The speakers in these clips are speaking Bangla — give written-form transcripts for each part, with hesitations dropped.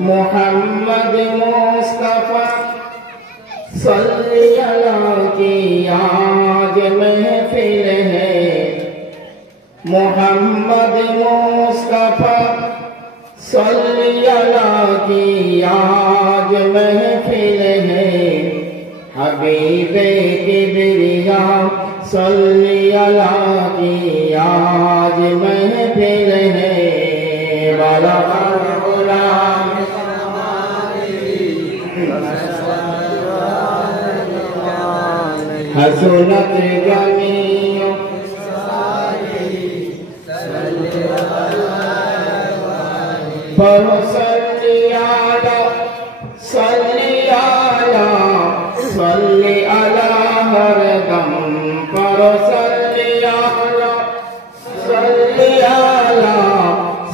محمد مصطفیٰ صلی اللہ کی آج محفل ہے محمد مصطفیٰ صلی اللہ کی آج محفل ہے حبیب کبریا صلی اللہ کی آج محفل ہے حسنت جمیع پڑھو صلی علی ہر دم پڑھو صلی علی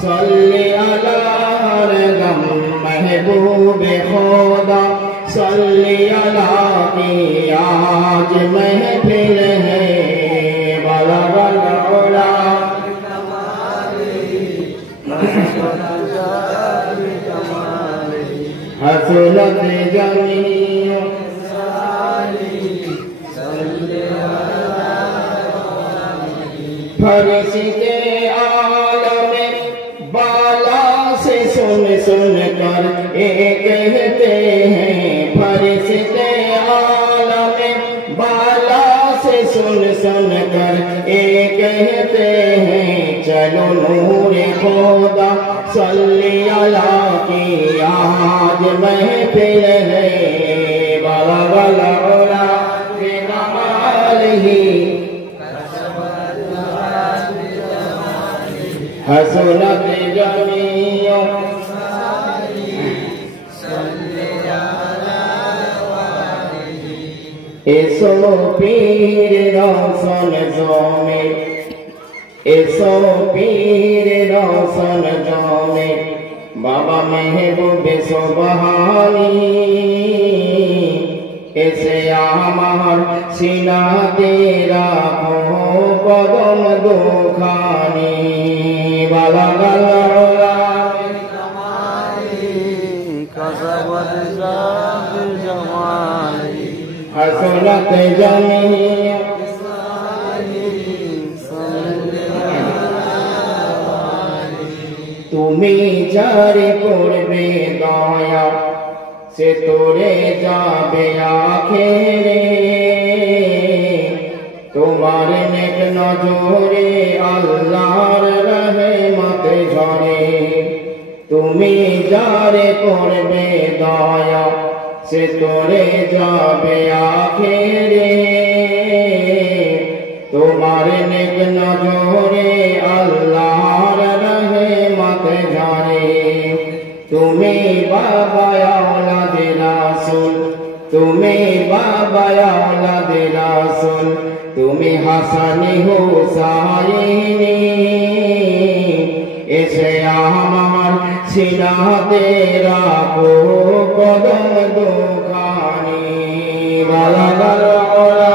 ہر دم محبوب خدا صلی اللہ کی آج محفل ہے بلغ العلا حسنت جمیع فرشتے عالم بالا سے سن کر کہتے ہیں فرشتے عالم بالا سے سن کر کہتے ہیں چلو نور خدا صلی اللہ کی آج محفل ہے بلغ العلا بکمالہ حسنت جمیع ایسو پیر روشن جونے ایسو پیر روشن جونے بابا محبوب سبحانی ایسے আমার সিনাতে রাখো কদম দুখানি বালাগাল حسنت جمیع তুমি যারে করবে দয়া সে তোরে যাবে আখেরে তোমার নেক নজরে আল্লাহর রহমত ঝরে তুমি যারে করবে দয়া সে তোরে যাবে আখেরে তোমার নেক নজরে আল্লাহর রহমত ঝরে তুমি বাবা আওলাদে রাসূল তুমি বাবা আওলাদে রাসূল তুমি হাসানি হুসাইনি এসে আমার সিনাতে রাখো কদম দুখানি বালাগাল ওলা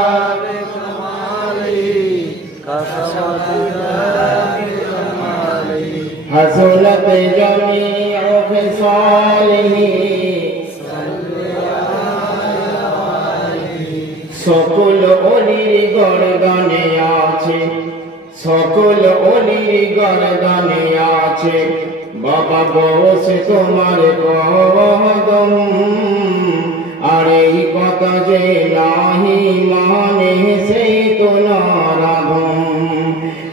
حسنت جمیع خصالہ সকল অলির গর্দানে আছে সকল অলির গর্দানে আছে বাবা বস তোমার কদম আর এই কথা যে নাহি মানে সেই তো নরদম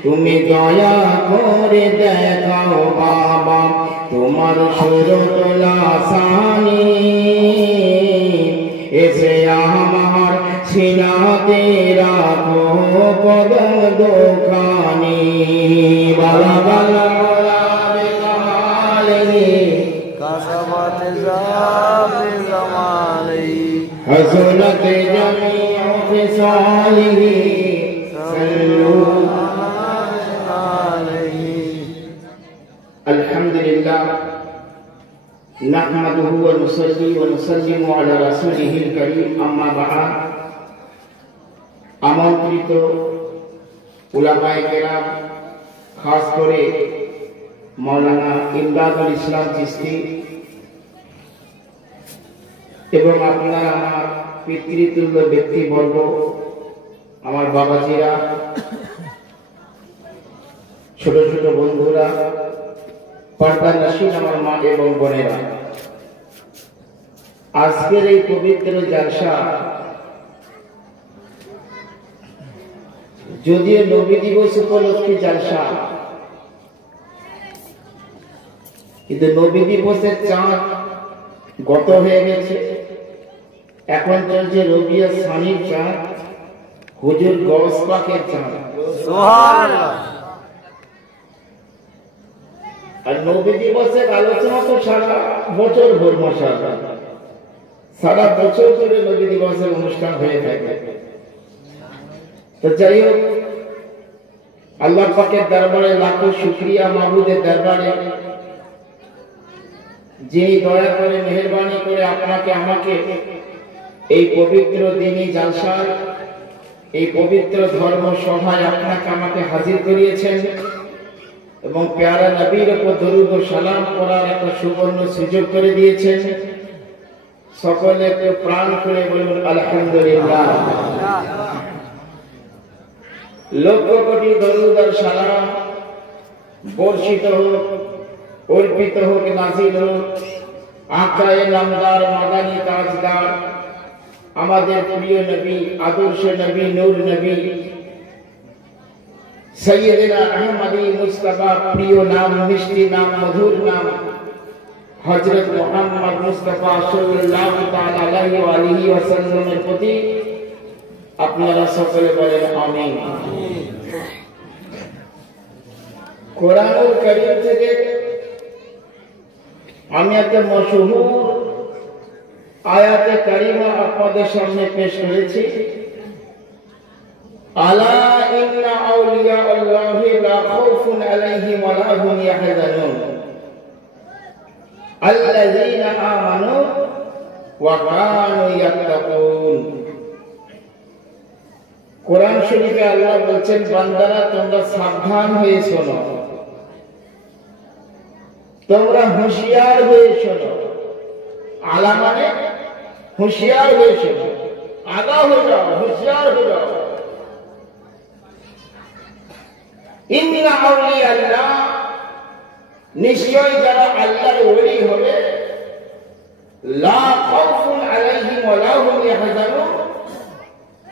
তুমি দয়া করে দেখাও বাবা তোমার সুরতলা সানি এসে আমার সিনাতে রাখো কদম দুখানি বালাগাল ওলা বিকামালিহি কাসাবাত জাফি জামালিহি حسنت جمیع خصالہ صلو الحمدللہ نحمده ونصلي ونسلم على رسوله الكريم اما بعد আমন্ত্রিত উলামায়ে কেরাম খাস করে মাওলানা ইমদাদুল ইসলাম চিশতি এবং আপনারা আমার পিতৃতুল্য ব্যক্তিবর্গ, আমার বাবাজিরা, ছোট ছোট বন্ধুরা, পর্দার নশীন আমার মা এবং বোনেরা, আজকের এই পবিত্র জলসা যদিও নবী দিবস উপলক্ষে জলসা, কিন্তু নবী দিবসের চাঁদ গত হয়ে গেছে। এখন চলছে রবিউল সানির চাঁদ, হুজুর গৌস পাকের চাঁদ। সুবহানাল্লাহ। আর নবী দিবসের আলোচনা তো সারা বছর ভোর মাশাআল্লাহ, সারা বছর ধরে নবী দিবসের অনুষ্ঠান হয়ে থাকে। তো যাই হোক, আল্লাহ পাকের দরবারে লাখো শুকরিয়া, মাবুদের দরবারে যিনি দয়া করে মেহেরবানি করে আপনাকে আমাকে এই পবিত্র দিনী জলসায়, এই পবিত্র ধর্ম সভায় আপনাকে আমাকে হাজির করিয়েছেন এবং প্যারা নবীর উপর দরুদ ও সালাম করার একটা সুবর্ণ সুযোগ করে দিয়েছেন। সকলে একটু প্রাণ করে বলুন আলহামদুলিল্লাহ। লক্ষ কোটি দরুদ আর সালাম বর্ষিত হোক, অর্পিত হোক, নাজিল হোক আকায়ে নামদার, মাদানী তাজদার, আমাদের প্রিয় নবী, আদর্শ নবী, নূর নবী, সৈয়দনা আহমদী মুস্তাফা, প্রিয় নাম, মিষ্টি নাম, মধুর নাম হযরত মুহাম্মদ মুস্তাফা সাল্লাল্লাহু তাআলা আলাইহি ওয়া আলিহি ওয়াসাল্লামের প্রতি আপনারা সকলে বলেন আমিন। কোরআনুল কারীম থেকে আমি একটা মশহুর আয়াতে কারিমা আপনাদের সামনে পেশ করেছি। আলা ইন্না আউলিয়া আল্লাহি লা খাউফুন আলাইহিম ওয়া লা হুম ইয়াহজানুন আল্লাযীনা আমানু ওয়া কানু ইয়াত্তাকুন। কোরআন শরীফে আল্লাহ বলছেন, বান্দারা তোমরা সাবধান হয়ে শোনো, তোমরা হুঁশিয়ার হয়ে শোনো। আলা মানে হুঁশিয়ার হয়ে শোনো, আগা হয়ে যাও, হুঁশিয়ার হয়ে যাও। ইন্না আউলিয়া আল্লাহ, নিশ্চয় যারা আল্লাহর ওলি হবে, লা খাউফুন আলাইহিম ওয়া লা হুম ইয়াহজানুন,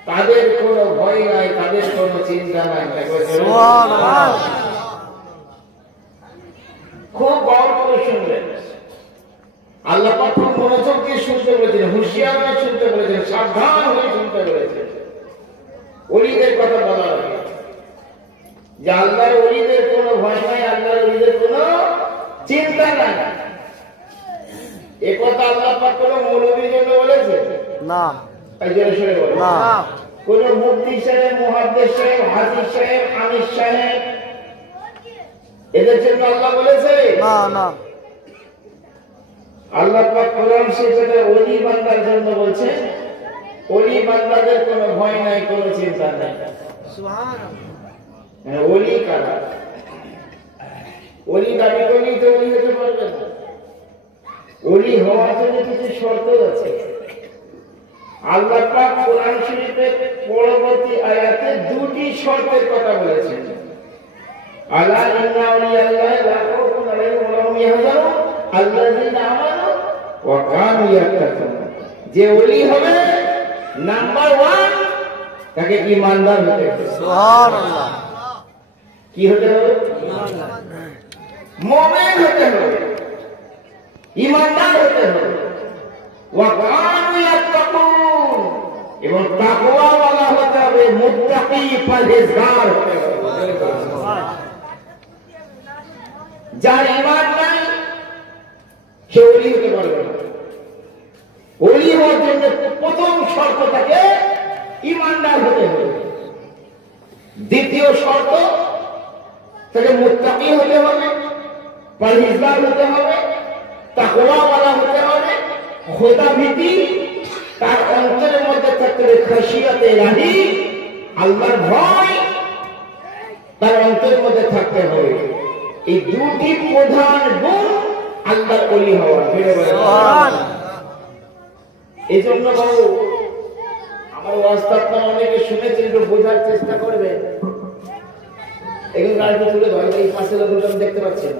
তাদের কোনো ভয় নাই, তাদের কোনো চিন্তা নাই। সুবহানাল্লাহ। খুব গৌর করে শুনবেন, আল্লাহ পাক খুব মনোযোগ দিয়ে শুনতে বলেছেন, হুঁশিয়ার হয়ে শুনতে বলেছেন, সাবধান হয়ে শুনতে বলেছেন। ওলিদের কথা বলা হয় যে আল্লাহর ওলিদের কোনো ভয় নাই, আল্লাহর ওলিদের কোনো চিন্তা নাই। এ কথা আল্লাহ পাক কোনো মৌলবীর জন্য বলেছে না, কোন মুফতি সাহেব, মুহাদ্দিস সাহেব, হাফিজ সাহেব, আমির সাহেব এদের জন্য আল্লাহ বলেছে না, না। আল্লাহ পাক কোরআন শরীফে ওলি বান্দার জন্য বলছে, ওলি বান্দাদের কোনো ভয় নাই, কোনো চিন্তা নাই। সুবহানাল্লাহ। ওলি কারা? ওলি দাবি করলেই তো ওলি হতে পারবে না। ওলি হওয়ার জন্য কিছু শর্ত আছে। আল্লাহ পাক কোরআন শরীফের পরবর্তী আয়াতে দুটি শর্তের কথা বলেছেন। আলা ইন্না আউলিয়াল্লাহি লা খাউফুন আলাইহিম ওয়া লা হুম ইয়াহজানুন আল্লাযীনা আমানু ওয়া কানু ইয়াত্তাকুন। যে ওলি হবে, নাম্বার 1 তাকে ঈমানদার হতে হবে। সুবহানাল্লাহ। কি হতে হবে? ঈমানদার, মুমিন হতে হবে, ঈমানদার হতে হবে। ওয়া কানু ইয়াত্তাকুন, এবং তাকওয়া ওয়ালা হতে হবে, মুত্তাকি, পরহেজগার হতে হবে। যার ঈমান নাই সে ওলি হতে পারবে না। ওলি হওয়ার জন্য প্রথম শর্ত তাকে ঈমানদার হতে হবে। দ্বিতীয় শর্ত তাকে মুত্তাকি হতে হবে, পরহেজগার হতে হবে, তাকওয়া ওয়ালা হতে হবে, খোদা ভীতি তার অন্তরের মধ্যে থাকতে হবে, খাশিয়াতে ইলাহি, আল্লাহর ভয় তার অন্তরের মধ্যে থাকতে হবে। এই দুটি প্রধান গুণ আল্লাহর ওলি হওয়ার। এই জন্য বাবু আমার ওয়াজটা আপনারা অনেকে শুনেছেন, একটু বোঝার চেষ্টা করবেন। এগুলো গাড়িতে তুলে ধরে এই পাশে লোকজন দেখতে পাচ্ছেন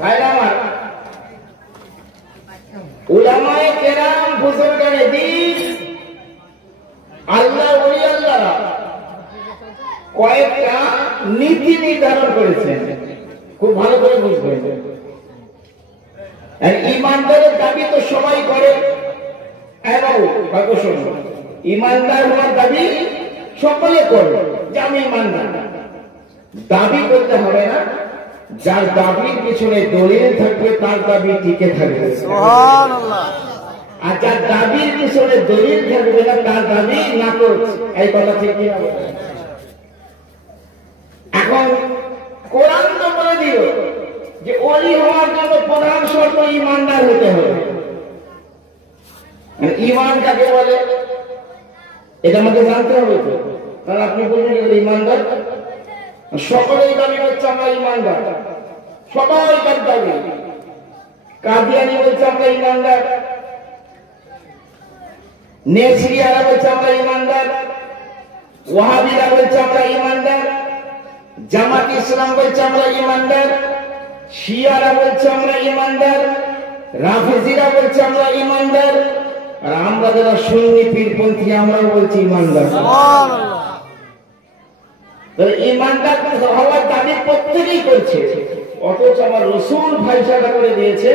ভাইরা আমার, উলামায়ে কেরাম বুজুর্গানে দ্বীন আল্লাহ ওলি আল্লাহরা কয়েকটা নীতি নির্ধারণ করেছেন, খুব ভালো করে বুঝবেন। ইমানদারের দাবি তো সবাই করে, ইমানদার হওয়ার দাবি সকলে করে যে আমি ইমানদার। দাবি করতে হবে না, যার দাবির পিছনে দলিল থাকবে তার দাবি টিকে থাকবে, আর যার দাবির পিছনে দলিল থাকবে না তার দাবি না করছে। এই কথা ঠিক কি? এখন কোরআন তো বলে দিল যে ওলি হওয়ার জন্য প্রধান শর্ত ইমানদার হতে হবে। ইমান কাকে বলে এটা আমাকে জানতে হবে তো। কারণ আপনি বলবেন ইমানদার, সকলেই দাবি করছে আমরা ইমানদার, সবাই তার দাবি। কাদিয়ানি বলছে আমরা ইমানদার, নেসরিয়ারা বলছে আমরা ইমানদার, ওয়াহাবিরা বলছে আমরা ইমানদার, জামাত ইসলাম বলছে আমরা ইমানদার, শিয়ারা বলছে আমরা ইমানদার, রাফেজিরা বলছে আমরা ইমানদার, আর আমরা যারা সুন্নি পীরপন্থী আমরাও বলছি ইমানদার। ইমানদার হওয়ার দাবি প্রত্যেকেই করছে, অথচ আমার রাসূল ফায়সালা করে দিয়েছে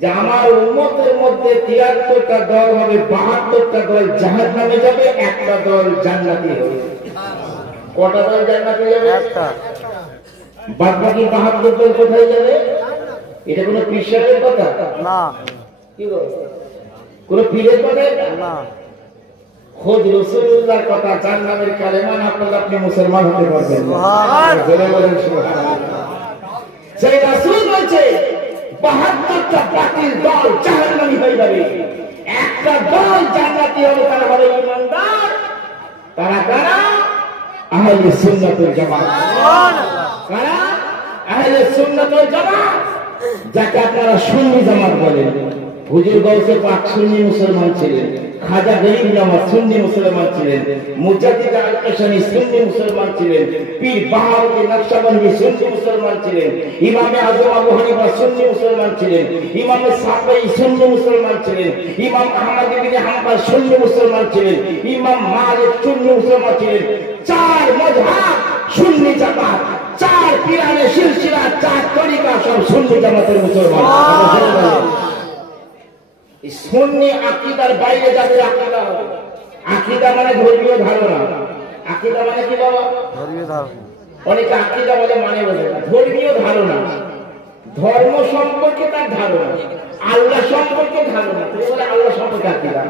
যে আমার উম্মতের মধ্যে ৭৩টা দল হবে, ৭২টা দল জাহান্নামে যাবে, একটা দল জান্নাতি হবে। কটা দল জান্নাতে যাবে? একটা। বাদ বাকি ৭২ দল কোথায় যাবে? এটা কোনো পীরের কথা না, কি গো? কোন পীরের কথা না, খোদ রাসূলুল্লাহর কথা। জান্নাতের কালেমা না পড়লে আপনি মুসলমান হতে পারবেন না। সুবহানাল্লাহ। সেই রাসূল বলছে ৭২টা বাতিল দল জাহান্নামী হয়ে যাবে, একটা দল জান্নাতি হবে, তারা হবে ইমানদার। তারা কারা? আহলে সুন্নাত ওয়াল জামাত। সুবহানাল্লাহ। কারা? আহলে সুন্নাত ওয়াল জামাত, যাকে আপনারা সুন্নি জামাত বলেন। হুজুর গাউসে পাক সুন্নি মুসলমান ছিলেন, খাজা গরিব নওয়াজ সুন্নি মুসলমান ছিলেন, মুজাদ্দিদ আল-কাশানি সুন্নি মুসলমান ছিলেন, পীর বাহাউদ্দিন নকশবন্দি সুন্নি মুসলমান ছিলেন, ইমামে আযম আবু হানিফা সুন্নি মুসলমান ছিলেন, ইমামে শাফিঈ সুন্নি মুসলমান ছিলেন, ইমাম আহমদ ইবনে হাম্বল সুন্নি মুসলমান ছিলেন, ইমাম মালিক সুন্নি মুসলমান ছিলেন। চার মাযহাব সুন্নি জামাত, চার পীরানে সিলসিলা, চার তরিকা, সব সুন্নি জামাতের মুসলমান। সুন্নি আকীদার বাইরে যাদের আকীদা হবে, আকীদা মানে ধর্মীয় ধারণা। আকীদা মানে কি বাবা? ধর্মীয় ধারণা। অনেকে আকীদা বলে মানে বোঝে না, ধর্মীয় ধারণা। ধর্ম সম্পর্কে তার ধারণা, আল্লাহ সম্পর্কে ধারণা। তুমি বলে আল্লাহ সম্পর্কে আকীদা,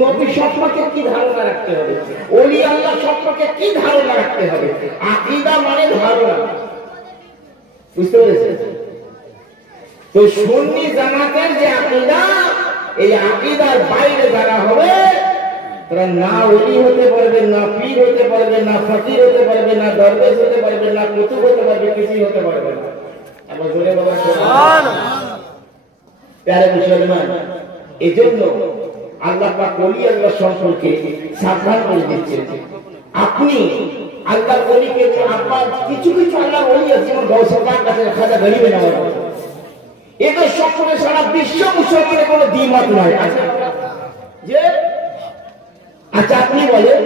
নবী সম্পর্কে কি ধারণা রাখতে হবে, ওলি আল্লাহ সম্পর্কে কি ধারণা রাখতে হবে। আকীদা মানে ধারণা, বুঝতে পেরেছেন? তো সুন্নি জামাতের যে আকীদা, এই আকীদার বাইরে যারা হবে তারা না ওলি হতে পারবে, না পীর হতে পারবে, না ফকির হতে পারবে, না দরবেশ হতে পারবে, না কুতুব হতে পারবে, কিছুই হতে পারবে না। আবার জোরে বলা সুবহানাল্লাহ। প্যারে মুসলমান, এজন্য আল্লাহ পাক ওলি আল্লাহ সম্পর্কে সাবধান করে দিচ্ছেন। আপনি আল্লাহ ওলিকে, আপনার কিছু কিছু আল্লাহ ওলি আছে যেমন গাউস পাক কাছে খাজা গরিব নওয়াজ, এদের সম্পর্কে সারা বিশ্ব মুসলমানের কোনো দ্বিমত নয়। আচ্ছা আপনি বলেন,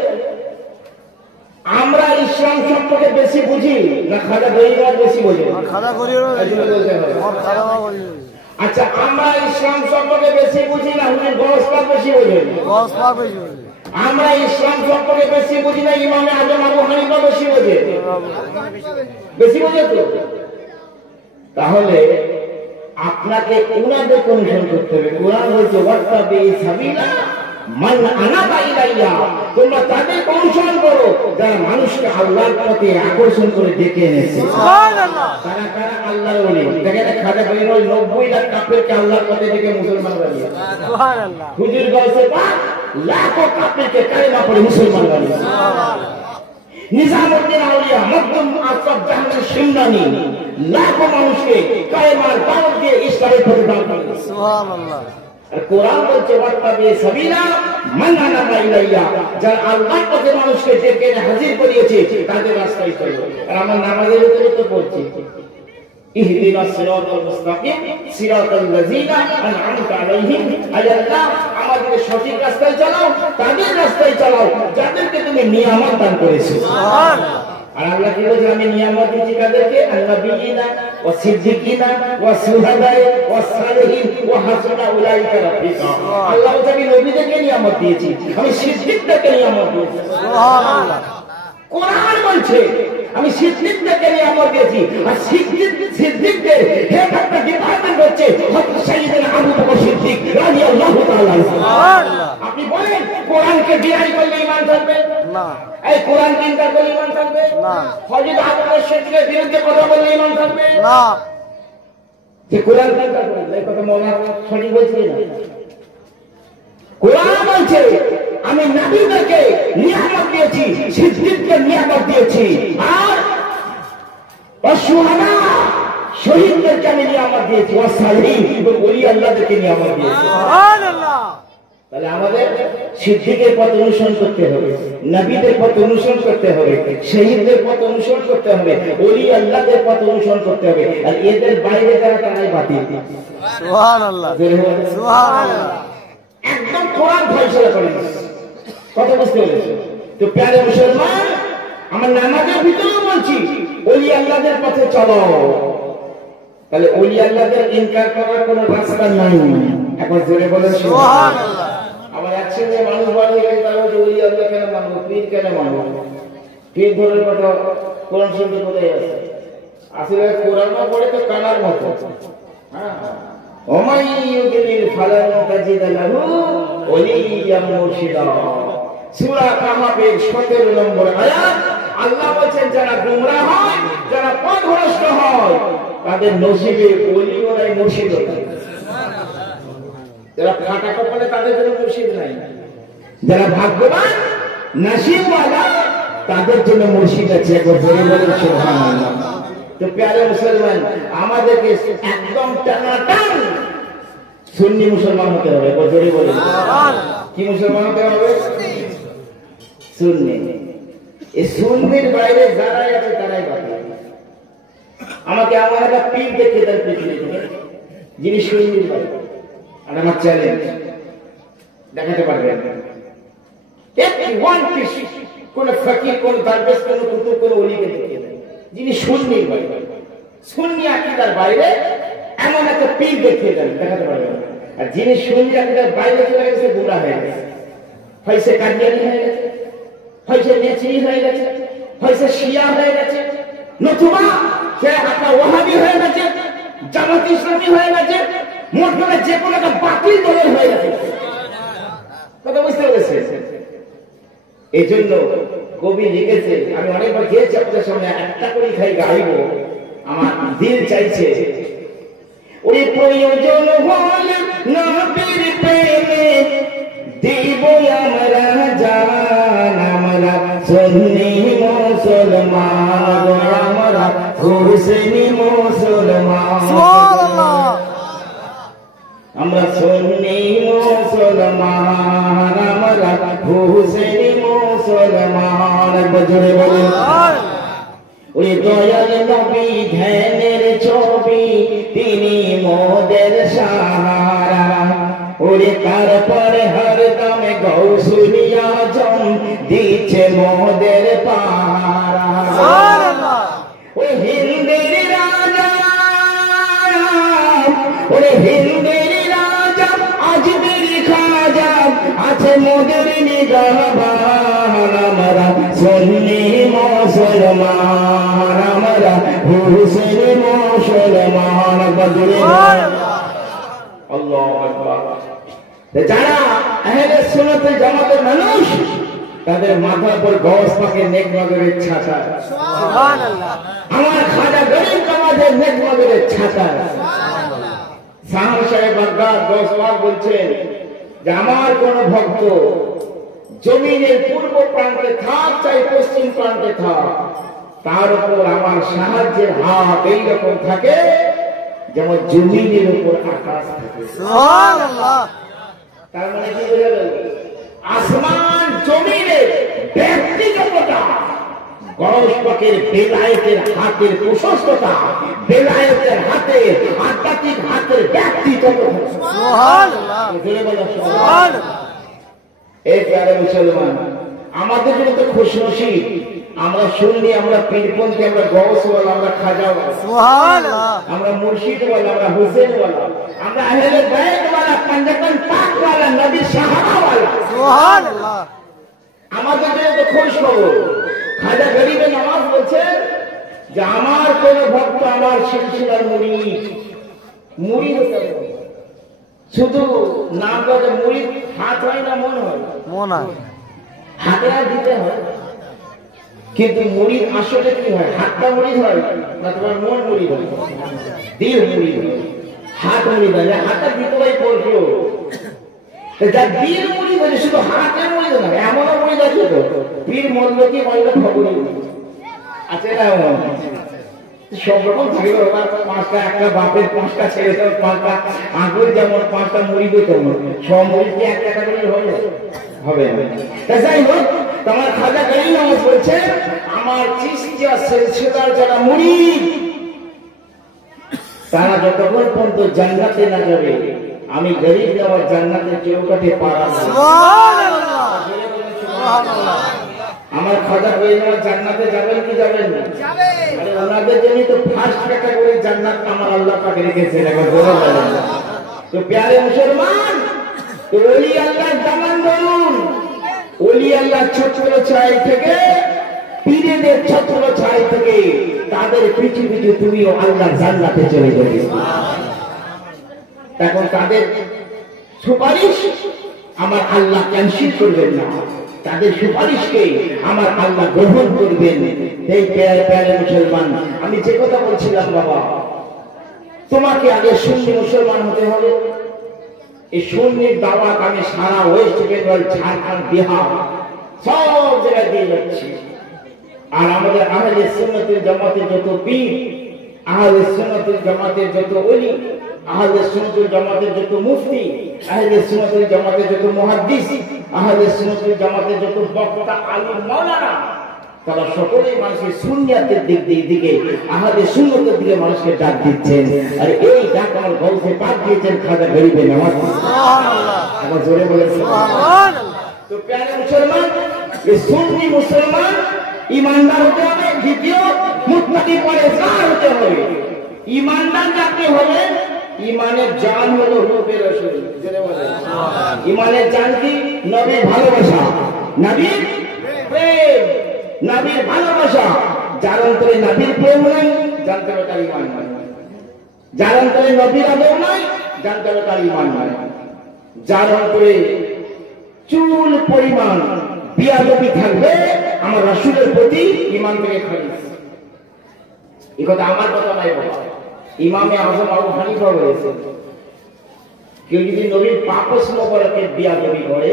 আমরা ইসলাম সম্পর্কে বেশি বুঝি না খাজা গরিব বেশি বোঝে? আচ্ছা আমরা ইসলাম সম্পর্কে বেশি বুঝি না হুজুর গাউস পাক বেশি বোঝে? আমরা ইসলাম সম্পর্কে বেশি বুঝি না ইমামে আযম আবু হানিফা বেশি বোঝে? বেশি বোঝে তো। তাহলে আপনাকে উনাদের অনুসরণ করতে হবে। কোরআন বলছে ওয়াত্তাবি সাবিলা মান আনাবা ইলাইয়া, তোমরা তাদের অনুসরণ করো যারা মানুষকে আল্লাহর পথে আকর্ষণ করে ডেকে এনেছে। সুবহানাল্লাহ। তারা কারা? আল্লাহর ওলি। দেখেন খাজা গরিব 90 লাখ কাফেরকে আল্লাহর পথে ডেকে মুসলমান বানিয়েছে। সুবহানাল্লাহ। হুজুর গাউসে পাক লাখো কাফেরকে কালেমা পড়ে মুসলমান বানিয়েছে। সুবহানাল্লাহ। নিজামউদ্দিন আউলিয়া, মকদুম আশরাফ জাহাঙ্গীর সিমনানি, লাখো মানুষকে কালেমার দাওয়াত দিয়ে ইসলামের পথে দাওয়াত দিয়েছে। সুবহানাল্লাহ। আর কোরআন বলছে ওয়াত্তাবি সাবিলা মান আনাবা ইলাইয়া, যারা আল্লাহর পথে মানুষকে ডেকে হাজির করিয়েছে তাদের রাস্তায় চলো। আর আমরা নামাজের ভিতরে তো পড়ছি ইহদিনাস সিরাতাল মুস্তাকিম সিরাতাল লাযিনা আন'আমতা আলাইহিম, আল্লাহ আমাদের সঠিক রাস্তায় চালাও, তাদের রাস্তায় চালাও যাদেরকে তুমি নিয়ামত দান করেছো। সুবহানাল্লাহ। আর আল্লাহ কি বলেছে, আমি নিয়ামত দিয়েছি কাদেরকে? আন-নাবিয়িনা ওয়া সিদ্দিকিনা ওয়া শুহাদা ওয়া সালিহিন ওয়া হাসানা উলাইকা রাফিকা। আল্লাহ বলেছে আমি নবীদেরকে নিয়ামত দিয়েছি, আমি সিদ্দিকদেরকে নিয়ামত দিয়েছি। সুবহানাল্লাহ। কোরআন বলছে আমি সিদ্দিকদেরকে নিয়ামত দিয়েছি, আর সিদ্দিকদের একটা ডিপার্টমেন্ট হচ্ছে হযরত সাইয়েদনা আবু বকর সিদ্দিক রাদিয়াল্লাহু তাআলা। সুবহানাল্লাহ। আপনি বলেন কোরআনকে বিয়াই করলে ঈমান থাকবে না? এই কোরআন চিন্তা করলে ঈমান থাকবে না? হযরত আবু বকর সিদ্দিকের বিরুদ্ধে কথা বললে ঈমান থাকবে না? যে কোরআন চিন্তা করেন, এই কথা মাওলানা সঠিক বলছে না? কোরআন বলছে আমি নবীদেরকে নিয়ামত দিয়েছি, সিদ্দিককে নিয়ামত দিয়েছি, আর শুহাদা শহীদদেরকে আমি নিয়ামত দিয়েছি, ওয়া সালিহিন এবং ওলি আল্লাহদেরকে নিয়ামত দিয়েছি। সুবহানাল্লাহ। তাহলে আমাদের সিদ্দিকের পথ অনুসরণ করতে হবে, নবীদের পথ অনুসরণ করতে হবে, শহীদদের পথ অনুসরণ করতে হবে, ওলি আল্লাহদের পথ অনুসরণ করতে হবে। আর এদের বাইরে যারা তারাই বাতিল। সুবহানাল্লাহ। সুবহানাল্লাহ। একদম কোরআন ফয়সালা করে দিয়েছে। কথা বুঝতে পেরেছো তো? প্যারে মুসলমান, আমার নামাজের ভিতরেও বলছি ওলি আল্লাহদের পথে চলো। তাহলে ওলি আল্লাহদের ইনকার করার কোনো রাস্তা নাই। এখন জোরে বলেন সুবহানাল্লাহ। আমার আছে যে মানুষ বলে তারা যে ওলি আল্লাহ কেন মানবো, পীর কেন মানবো? পীর ধরে কথা কোরআন শুনতে কোথায় আছে? আসলে কোরআনও পড়ে তো কানার মতো। হ্যাঁ, ওমাই ইউদিলিল ফালান তাজিদ লাহু ওলিয়াম মুরশিদা। সূরা কাহফের 17 নম্বর আয়াত। আল্লাহ বলেন যারা গোমরা হয়, যারা পথভ্রষ্ট হয়, তাদের নসিবে ওলি ওরাই মুর্শিদ হয়। যারা ফাটা কপালে তাদের জন্য মুর্শিদ নাই। যারা ভাগ্যবান নসিবওয়ালা তাদের জন্য মুর্শিদ আছে। একবার বলে বলেন সুবহানাল্লাহ। তো প্যারে মুসলমান, আমাদেরকে একদম টানাটান সুন্নি মুসলমান হতে হবে। একবার জোরে বলেন কি মুসলমান হতে হবে? সুন্নি। এই সুন্নির বাইরে যারাই আছে তারাই বাতিল। আমাকে আমার একটা পীর দেখে দেন পৃথিবীতে যিনি সুন্নির বাইরে, আর আমার চ্যালেঞ্জ দেখাতে পারবেন ওয়ান পিস, কোন ফকির, কোন দরবেশ, কোন কুতুব, কোন ওলিকে দেখিয়ে দেন যিনি সুন্নির বাইরে, সুন্নি আকীদার বাইরে এমন একটা পীর দেখিয়ে দেন, দেখাতে পারবেন। আর যিনি সুন্নি আকীদার বাইরে চলে গেছে গুমরাহ হয়ে গেছে, হয়তো কাদিয়ানি হয়ে গেছে, হয়তো নেচরি হয়ে গেছে, হয়তো শিয়া হয়ে গেছে, নতুবা সে আপনার ওয়াহাবি হয়ে গেছে, জামাত ইসলামী হয়ে গেছে, মোট করে যে কোনো একটা বাতিল দলের হয়ে গেছে। কথা বুঝতে পেরেছে? এই জন্য কবি লিখেছে, আমি অনেকবার গিয়েছি আপনাদের সামনে, একটা করে খাই গাইব, আমার দিল চাইছে ওই প্রয়োজন হলে নবীর প্রেমে দিব আমরা জান, আমরা সুন্নি মুসলমান, আমরা হুসেনি মুসলমান। সুবহানাল্লাহ। আমরা সুন্নি মুসলমান, আমরা হুসেনি মুসলমান। একবার জোরে বলুন ওই দয়াল নবী ধ্যানের ছবি, তিনি মোদের সাহারা। ওরে তারপরে হরদম গৌসুল আজম দিচ্ছে মোদের পাহারা। ওই হিন্দের রাজা, ওরে হিন্দের রাজা আজমির খাজা আছে মোদের নিগাহবান। আমরা সুন্নি মুসলমান, আমরা হুসেনি মুসলমান। আল্লাহু আকবার। যারা আহলে সুন্নাত জামাতের মানুষ, তাদের মাথার উপর গওস পাকের নেক নজরের ছাতা। সুবহানাল্লাহ। আমার খাজা গরিব নামাজের নেক নজরের ছাতা। সুবহানাল্লাহ। সাহাব সাহেব বাগদাদ গওস পাক বলছেন যে আমার কোন ভক্ত জমিনের পূর্ব প্রান্তে থাক চাই পশ্চিম প্রান্তে থাক, তার উপর আমার সাহায্যের হাত এইরকম থাকে যেমন জমিনের উপর আকাশ থাকে। সুবহানাল্লাহ। তার মানে কি বোঝা গেল? আসমান জমিনের ব্যক্তিগততা গরজ পাকের বেলায়েতের হাতের প্রশস্ততা, বেলায়েতের হাতে আধ্যাত্মিক হাতের ব্যক্তিগত। সুবহানাল্লাহ। সুবহানাল্লাহ। এই প্যারে মুসলমান, আমাদের জন্য তো খুশনসিব, আমরা শুনলি, আমরা পীরপন্থী, আমরা গৌসওয়ালা, আমরা খাজাওয়ালা, সুবহানাল্লাহ, আমরা মুর্শিদওয়ালা, আমরা হুসেনওয়ালা, আমরা আহলে বাইতওয়ালা, পাঞ্জাতন পাকওয়ালা, নবী সাহাবাওয়ালা, সুবহানাল্লাহ। আমাদের জন্য তো খুশ খবর। খাজা গরিবে নওয়াজ বলছে যে আমার কোন ভক্ত আমার সিলসিলার মুরিদ, মুরিদ হতে হবে। শুধু নাম করে মুরিদ, হাত হয় না, মন হয়, মন হয়, হাতে আর দিতে হয়। কিন্তু মুরিদ আসলে কি হয়? হাতটা মুরিদ হয় না তোমার মন মুরিদ হয়, দিল মুরিদ হয়, হাত মুরিদ হয়। হাতটা দিতে হয় পড়লো, যার দিল মুরিদ হয়, শুধু হাতের মুরিদ না, এমনও মুরিদ আছে তো পীর মরল কি মরল খবরই আছে না, সব রকম থাকে। পাঁচটা, একটা বাপের পাঁচটা ছেলে, পাঁচটা আগুন, যেমন পাঁচটা মুরিদ, তেমন সব মুরিদকে একটা করে হবে না। যাই হোক, তোমার খাজা গরিব নওয়াজ বলছে আমার চিশতিয়া সিলসিলার যারা মুরিদ তারা যতক্ষণ পর্যন্ত জান্নাতে না যাবে আমি গরিব নওয়াজ জান্নাতের চৌকাঠে পা রাখবো। সুবহানাল্লাহ, সুবহানাল্লাহ। আমার খাজা গরিব নওয়াজ জান্নাতে যাবেন কি যাবেন না? যাবেন। আরে ওনাদের জন্য তো ফার্স্ট ক্যাটাগরি জান্নাত আমার আল্লাহ পাক রেখেছেন, এখন বলে বলেন। তো প্যারে মুসলমান, তো ওলি আল্লাহর জামান বলুন, ওলি আল্লাহ ছত্র ছায় থেকে, পীরেদের ছত্র ছায় থেকে তাদের পিছু পিছু তুমিও আল্লাহর জান্নাতে চলে যাবে। এখন তাদের সুপারিশ আমার আল্লাহ ক্যান্সেল করবেন না, তাদের সুপারিশকে আমার আল্লাহ গ্রহণ করবেন। এই প্যারে মুসলমান, আমি যে কথা বলছিলাম বাবা, তোমাকে আগে সুন্নি মুসলমান হতে হবে। এই সুন্নির দাওয়াত আমি সারা ওয়েস্ট বেঙ্গল, ঝাড়খণ্ড, বিহার সব জায়গায় দিয়ে যাচ্ছি। আর আমাদের আহলে সুন্নতুল জামাতের যত পীর, আহলে সুন্নতুল জামাতের যত ওলি, আহলে সুন্নতুল জামাতের যত মুফতি, আহলে সুন্নতুল জামাতের যত মুহাদ্দিস, আহলে সুন্নতুল জামাতের যত বক্তা, আলিম, মাওলানা, তারা সকলেই মানুষের সুন্নিয়াতের দিকে, আহলে সুন্নতের দিকে মানুষকে ডাক দিচ্ছেন। আর এই ডাক আমার গৌসে পাক দিয়েছেন খাজা গরিবে নওয়াজ। সুবহানাল্লাহ। আবার জোরে বলেন সুবহানাল্লাহ। তো প্যারে মুসলমান, এই সুন্নি মুসলমান ইমানদার হতে হবে। দ্বিতীয়, মুত্তাকি পরেজগার হতে হবে। ইমানদার যাকে হবে, ইমানের জান হলো রূপে রাসূল। জোরে বলেন সুবহানাল্লাহ। ইমানের জান কি? নবীর ভালোবাসা, নবীর প্রেম, নবীর ভালোবাসা। যার অন্তরে নবীর প্রেম নাই, জানতে হবে তার ঈমান নাই। যার অন্তরে নবীর আদর নাই, জানতে হবে তার ঈমান নাই। যার অন্তরে চুল পরিমাণ বিয়াদবি থাকবে আমার রাসূলের প্রতি, ঈমান থেকে খারিজ। এই কথা আমার কথা নাই বাবা, ইমামে আযম আবু হানিফা বলেছেন, কেউ যদি নবীর পাপস মোবারকের বিয়াদবি করে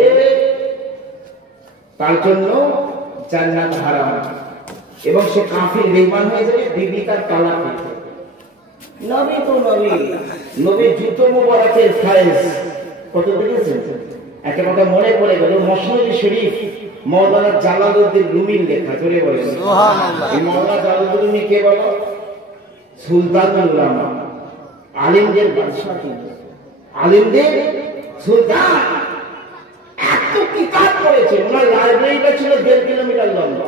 তার জন্য জান্নাত হারাম, এবং সে কাফির বেঈমান হয়ে যাবে, বিবি তার তালাক দিবে। নবী তো নবী, নবীর জুতো মোবারকের ফায়েজ কত দেখেছেন? একটা কথা মনে পড়ে গেল, মসনদ শরীফ মাওলানা জালালউদ্দিন রুমির লেখা। জোরে বলেন সুবহানাল্লাহ। এই মাওলানা জালালউদ্দিন রুমি কে বলো? সুলতানুল উলামা, আলিমদের বাদশা, আলিমদের সুলতান। এত কিতাব পড়েছে, ওনার লাইব্রেরিটা ছিল 1.5 কিলোমিটার লম্বা,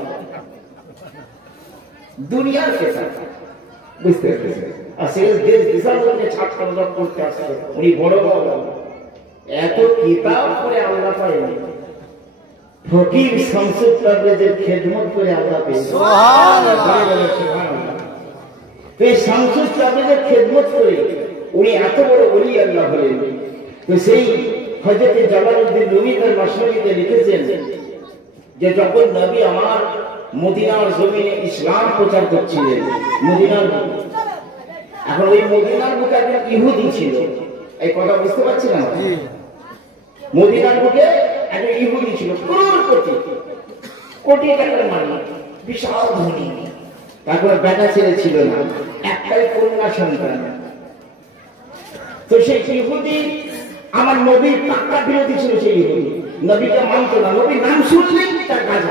দুনিয়ার কিতাব, বুঝতে পেরেছেন? আর সেই দেশ বিশাল ছাত্র করতে আসে, উনি বড় বড় এত কিতাব পড়ে আল্লাহ পায়নি, ফকির শামসুদ তাবরেজের খেদমত করে আল্লাহ পেয়েছে। সুবহানাল্লাহ। তো এই শামসুদ তাবরেজের খেদমত করে উনি এত বড় ওলি আল্লাহ হলেন। তো সেই হযরত জালালউদ্দিন রুমি তার মাসনাবিতে লিখেছেন যে যখন নবী আমার মদিনার জমিনে ইসলাম প্রচার করছিলেন, মদিনার, এখন ওই মদিনার বুকে একজন ইহুদি ছিল। এই কথা বুঝতে পারছি না? মদিনার বুকে একজন ইহুদি ছিল, কোটি টাকার মালিক, বিশাল ধনী। তারপরে বেটা ছেলে ছিল না, একটাই কন্যা সন্তান। তো সেই ইহুদি আমার নবীর পাক্কা বিরোধী ছিল। সেই ইহুদি নবীকে মানত না, নবীর নাম শুনলেই তার কাজ,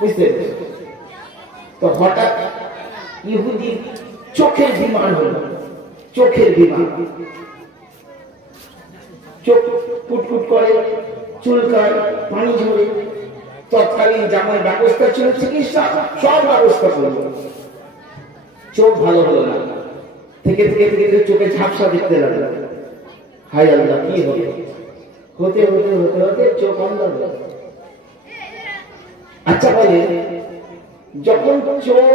বুঝতে। তো হঠাৎ ইহুদি চোখের বিমার হলো, চোখের বিমার, চোখ ফুটফুট করে, চুলকায়, পানি ঝরে। তৎকালীন যেমন ব্যবস্থা ছিল চিকিৎসা, সব ব্যবস্থা করলো, চোখ ভালো হলো না। থেকে থেকে থেকে থেকে চোখে ঝাপসা দেখতে লাগলো। হায় আল্লাহ, কি হবে? হতে হতে হতে হতে চোখ অন্ধ হলো। আচ্ছা বলে, যখন চোখ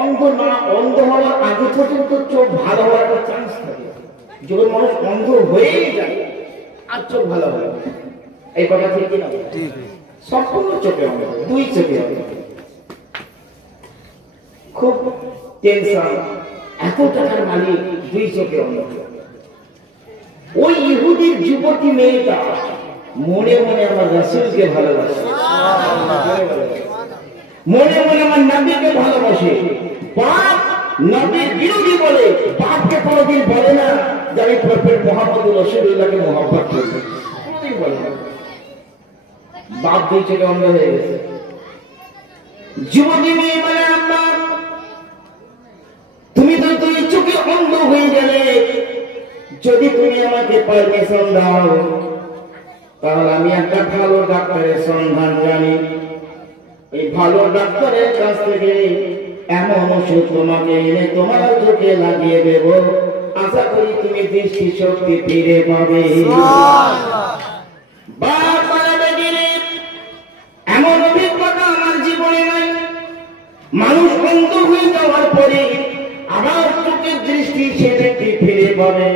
অন্ধ না, অন্ধ হওয়ার আগে পর্যন্ত চোখ ভালো হওয়ার একটা চান্স থাকে। যখন মানুষ অন্ধ হয়েই যায় আর চোখ ভালো হয়, এই কথা ঠিক কিনা? সম্পূর্ণ চোখে অন্ধ, দুই চোখে অন্ধ। খুব টেনশন, এত টাকার মালিক, দুই চোখে অন্ধ। ওই ইহুদির যুবতী মেয়েটা মনে মনে আমার রাসূলকে ভালোবাসে, মনে মনে আমার নবীকে ভালোবাসে। বাপ নবীর বিরোধী বলে, বাপকে কোনোদিন বলে না যে আমি প্রফেট মুহাম্মদুর রাসূলুল্লাহকে মহব্বত করি, কোনোদিন বলে না। বাপ দুই চোখে অন্ধ হয়ে গেছে। যুবতী মেয়ে বলে, আম্মা তুমি তো দুই চোখে অন্ধ হয়ে গেলে, যদি তুমি আমাকে পারমিশন দাও তাহলে আমি একটা ভালো ডাক্তারের সন্ধান জানি। এই ভালো ডাক্তারের কাছ থেকে এমন ওষুধ তোমাকে এনে তোমার চোখে লাগিয়ে দেব, আশা করি তুমি দৃষ্টি শক্তি ফিরে পাবে। এমন অভিজ্ঞতা আমার জীবনে নাই। মানুষ অন্ধ হয়ে যাওয়ার পরে আবার চোখের দৃষ্টি সে দেখতে ফিরে পাবে,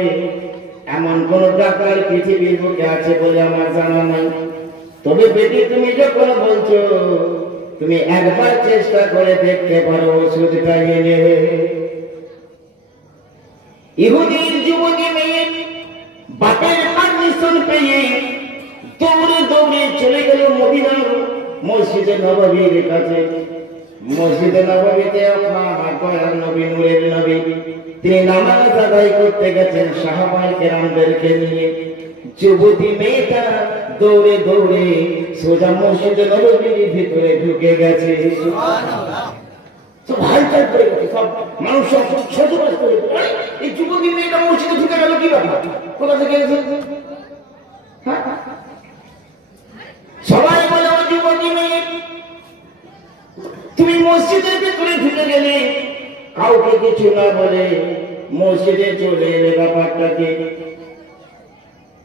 এমন কোন ডাক্তার পৃথিবীর বুকে আছে বলে আমার জানা নাই। তবে বেটি, তুমি যখন বলছো, তুমি একবার চেষ্টা করে দেখতে পারো ওষুধটা এনে। ইহুদির যুবতী মেয়ে বাপের পারমিশন পেয়ে দৌড়ে দৌড়ে চলে গেল মদিনার মসজিদে নববীর কাছে। মসজিদে নববীতে আপনার নবী, নূরের নবী, তিনি নামাজ আদায় করতে গেছেন সাহাবায়ে কেরামদেরকে নিয়ে। যুবতী মেয়েটা দৌড়ে দৌড়ে সোজা মসজিদে নববীর ভিতরে ঢুকে গেছে। ভাইচার করে গেছে, সব মানুষ সব সচেতন করে। এই যুবতী মেয়েটা মসজিদে ঢুকে গেল কি ব্যাপার? কোথা থেকে এসেছে? সবাই বলে, ও যুবতী মেয়ে, তুমি মসজিদের ভিতরে ঢুকে গেলে, কাউকে কিছু না বলে মসজিদে চলে এলে, ব্যাপারটাকে?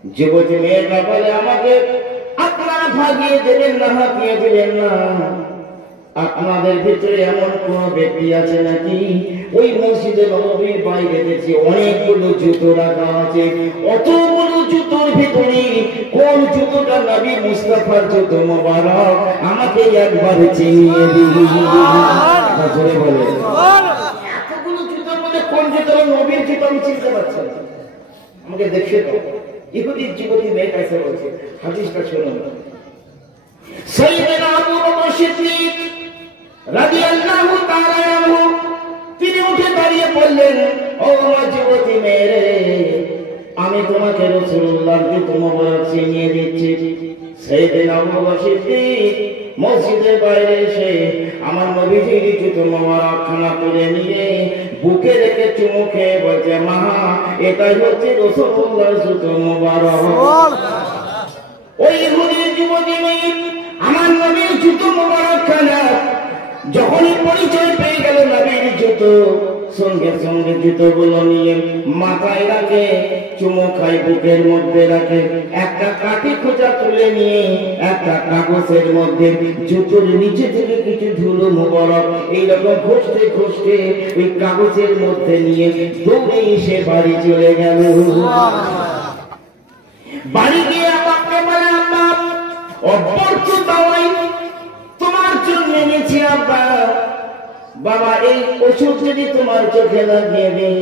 যুবতী মেয়েটা বলে, আমাকে আপনারা ভাগিয়ে দেবেন না, হাঁপিয়ে দেবেন না। আপনাদের ভিতরে এমন কোন ব্যক্তি আছে নাকি? ওই মসজিদে নববীর বাইরে দেখছি অনেকগুলো জুতো রাখা আছে, অতগুলো জুতোর ভিতরে কোন জুতোটা নবী মুস্তাফার জুতো মোবারক, আমাকে একবার চিনিয়ে দিন। বলে, এতগুলো জুতোর মধ্যে কোন জুতো নবীর জুতো আমি চিনতে পারছি না, আমাকে দেখে তো। ইহুদির যুবতী মেয়ে কাছে বলছে, হাদিসটা শুনুন। সাইয়েদনা আবু বকর সিদ্দিক রাদিয়াল্লাহু তাআলা আনহু তিনি উঠে দাঁড়িয়ে বললেন, ও আমার যুবতী মেয়ে, আমি তোমাকে রাসূলুল্লাহর জুতো মোবারক চিনিয়ে দিচ্ছি। সাইয়েদনা আবু বকর সিদ্দিক মসজিদের বাইরে এসে আমার নবীজির জুতো মোবারক খানা তুলে নিয়ে বুকে রেখে চুমু খেয়ে বলছে, মা, এটাই হচ্ছে রাসূলুল্লাহর জুতো মোবারক। ওই ইহুদির যুবতী মেয়ে আমার নবীর জুতো মোবারক খানা যখনই পরিচয় পেয়ে গেল নবীর জুতো, সঙ্গে সঙ্গে জুতোগুলো নিয়ে মাথায় রাখে, চুমু খাই বুকের মধ্যে রাখে, একটা কাঠি খোঁচা তুলে নিয়ে একটা কাগজের মধ্যে জুতোর নিচে থেকে কিছু ধুলো মোবারক এইরকম ঘষতে ঘষতে ওই কাগজের মধ্যে নিয়ে দৌড়ে এসে বাড়ি চলে গেল। বাড়ি গিয়ে বাপকে বলে, আব্বা, অপরচু দাওয়াই তোমার জন্য এনেছি আব্বা। বাবা এই ওষুধ যদি তোমার চোখে লাগিয়ে দিই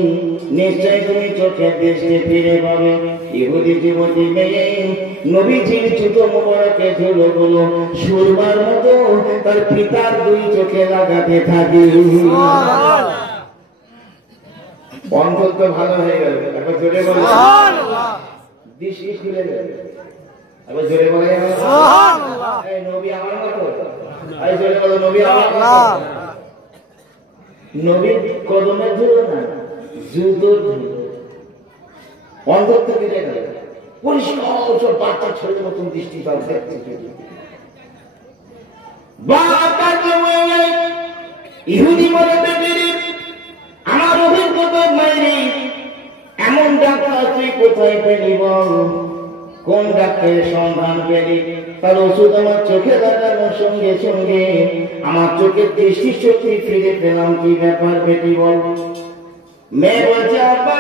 নিশ্চয় তুমি চোখের দৃষ্টি ফিরে পাবে। ইহুদি যুবতী মেয়ে নবীজির জুতো মোবারকে ধুলোগুলো সুরমার মতো তার পিতার দুই চোখে লাগাতে থাকে। অন্তর তো ভালো হয়ে গেল। একবার জোরে বলে দৃষ্টি খুলে গেল। একবার জোরে বলে এই নবী আমার মতো, এই জোরে বলো নবী আমার মতো। নবীর কদমে ধুলো না, জুতোর ধুলো অন্তর থেকে দেখা যায় পরিষ্কার বাচ্চা ছেলের মতন দৃষ্টি তার দেখতে। ইহুদি বলে আমার অভিজ্ঞতা মাইরি এমন ডাক্তার তুই কোথায় পেলি বল? কোন ডাক্তারের সন্ধান পেলি? তার ওষুধ আমার চোখে লাগানোর সঙ্গে সঙ্গে আমার চোখের দৃষ্টি শক্তি ফিরে পেলাম। কি ব্যাপার বেটি বল? মেয়ে বলছে আব্বা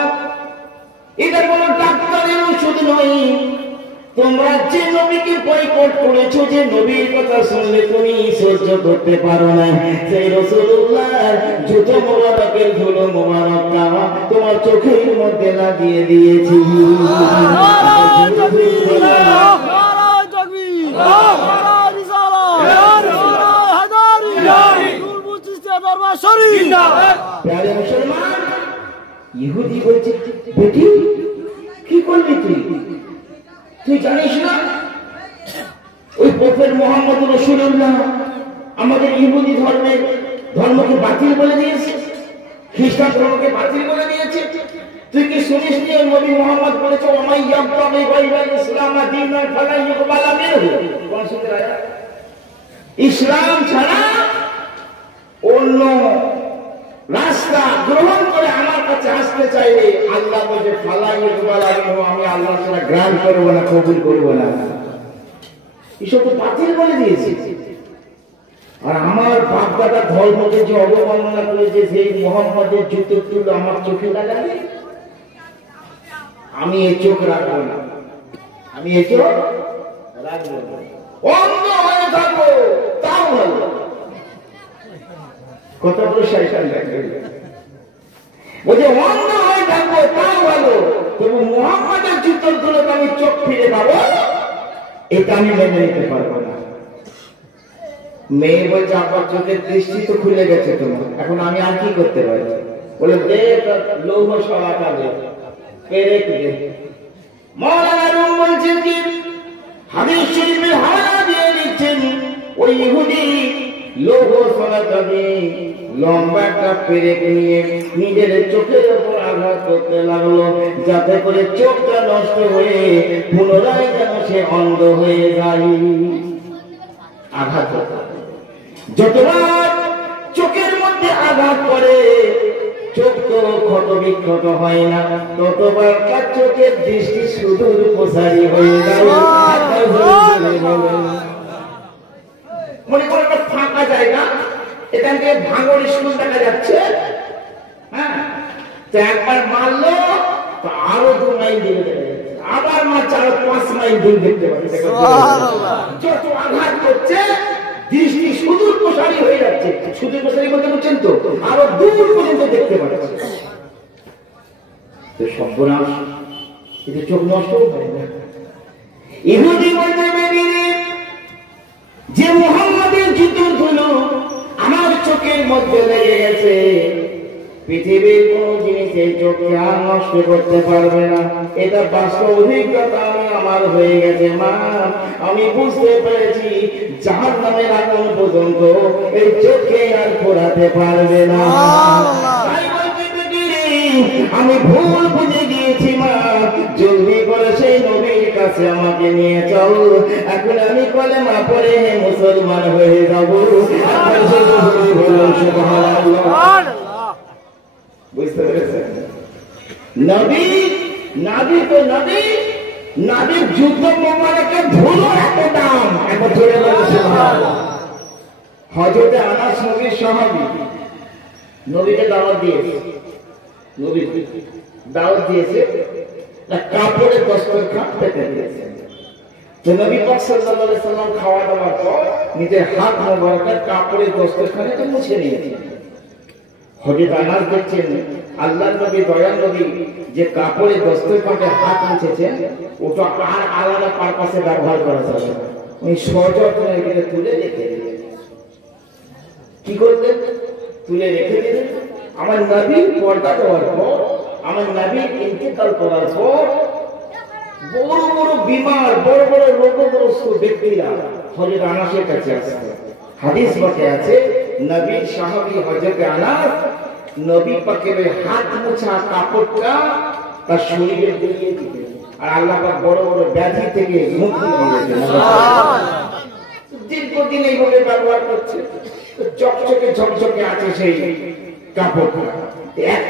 এটা কোন ডাক্তারের ওষুধ নয়, তোমরা যে নবীকে বয়কট করেছো, যে নবীর কথা শুনলে তুমি সহ্য করতে পারো না, সেই রাসূলুল্লাহর জুতো মোবারকের ধুলো মোবারকটা তোমার চোখের মধ্যে লাগিয়ে দিয়েছি। ইহুদি বলছে বেটি কি করলি তুই? তুই জানিস না ওই প্রফেট মুহাম্মদ রাসূলুল্লাহ আমাদের ইহুদি ধর্মকে বাতিল বলে দিয়েছে, খ্রিস্টান ধর্মকে বাতিল বলে দিয়েছে। তুই কি শুনিস নি ওই নবী মুহাম্মদ বলেছে ওমাই ইয়াবতাগি গায়রাল ইসলাম দীনান ফালা ইউকবালা মিনহু। কোন সূত্রে আয়াত? ইসলাম ছাড়া অন্য রাস্তা গ্রহণ করে আমার কাছে আসতে চাইলে আল্লাহ বলে ফালা ইউকবালা মিনহু, আমি আল্লাহ ছাড়া গ্রহণ করব না, কবুল করব না। এসব তো বাতিল বলে দিয়েছে। আর আমার বাপ দাদা ধর্মকে যে অবমাননা করেছে, সেই মুহাম্মদের জুতোর তুলো আমার চোখে লাগাবে, আমি এই চোখ রাখবো না, আমি এই চোখ রাখবো না। অন্ধ হয়ে থাকবো তাও ভালো। কত বড় শয়তান দেখবে, বলছে অন্ধ হয়ে থাকবো তাও ভালো, তবু মুহাম্মদের জুতোর তুলোকে আমি চোখ ফিরে পাবো, এটা আমি মেনে নিতে পারবো না। মেয়ে বলছে আবার চোখের দৃষ্টি তো খুলে গেছে তোমার, এখন আমি আর কি করতে পারি? বলে দে লৌহ সলাটা দে, পেরেক দে। মাওলানা রুম বলছেন কি হাদিস শরীফের হাওয়া দিয়ে দিচ্ছেন ওই ইহুদি লৌহ সলাটা দিয়ে লম্বা একটা পেরেক নিয়ে নিজের চোখের উপর আঘাত করতে লাগলো, যাতে করে চোখটা নষ্ট হয়ে পুনরায় যেন সে অন্ধ হয়ে যায়। আঘাত যতবার চোখের মধ্যে আঘাত করে চোখ তো ক্ষত বিক্ষত হয় না, ততবার তার চোখের দৃষ্টি সুদূর প্রসারী হয়ে যায়। মনে করো একটা ফাঁকা জায়গা, এখান থেকে ভাঙড় স্কুল দেখা যাচ্ছে, হ্যাঁ, তো একবার মারলো তো আরো 2 মাইল দূরে দেখা যাচ্ছে, আবার মারছে আরো 5 মাইল দূর দেখতে পাচ্ছে। যত আঘাত করছে দৃষ্টি সুদূর প্রসারী হয়ে যাচ্ছে। সুদূর প্রসারী বলতে বুঝছেন তো, আরো দূর পর্যন্ত দেখতে পাচ্ছে। তো সর্বনাশ, এটা চোখ নষ্ট হয় না। ইহুদি বলতে যে মুহাম্মদের জুতোর ধুলো আমার চোখের মধ্যে লেগে গেছে, পৃথিবীর কোন জিনিস এই চোখকে আর নষ্ট করতে পারবে না। এটা বাস্তব অভিজ্ঞতা আমার হয়ে গেছে মা। আমি বুঝতে পেরেছি জাহান্নামের আগুন পর্যন্ত এই চোখকে আর পোড়াতে পারবে না। আমি ভুল বুঝে গিয়েছি মা, জলদি করে সেই নবীর কাছে আমাকে নিয়ে চল। এখন আমি কলেমা পড়ে মুসলমান হয়ে যাব। বুঝতে পেরেছেন? নবী নাবি তো নবী, নাবির যুদ্ধ মোবারকের ধুলো এত দাম। একবার জোরে বলে সুবহানাল্লাহ। হযরতে আনাস নবীর সাহাবী, নবীকে দাওয়াত দিয়েছে, নবী দাওয়াত দিয়েছে, না কাপড়ের দস্তরখান পেতে দিয়েছে। তো নবী পাক সাল্লাল্লাহু আলাইহি সাল্লাম খাওয়া দাওয়ার পর নিজের হাত মোবারকের কাপড়ের দস্তরখানে তো মুছে নিয়েছে। হযরত আনাস দেখছেন আল্লাহর নবী দয়াল নবী যে কাপড়ে দস্তরখানে হাত মুছেছেন ওটা আর আলাদা পারপাসে ব্যবহার করা যাবে না, উনি সযত্নে এটাকে তুলে রেখে দিলেন। কি করলেন? তুলে রেখে দিলেন। আমার নবীর পর্দা দেওয়ার পর, আমার নবীর ইন্তেকাল করার পর বড় বড় বিমার, বড় বড় রোগগ্রস্ত ব্যক্তিরা হযরত আনাসের কাছে আসছে। হাদিস মতে আছে নবীর সাহাবী হযরত আনাস নবী পাকের হাত মোছা কাপড়টা তার শরীরে দিয়ে দিতেন, আর আল্লাহ পাক বড় বড় ব্যাধি থেকে মুক্তি দিয়েছেন। দীর্ঘদিন এইভাবে ব্যবহার করছে, চকচকে ঝকঝকে আছে সেই কাপড়টা। এক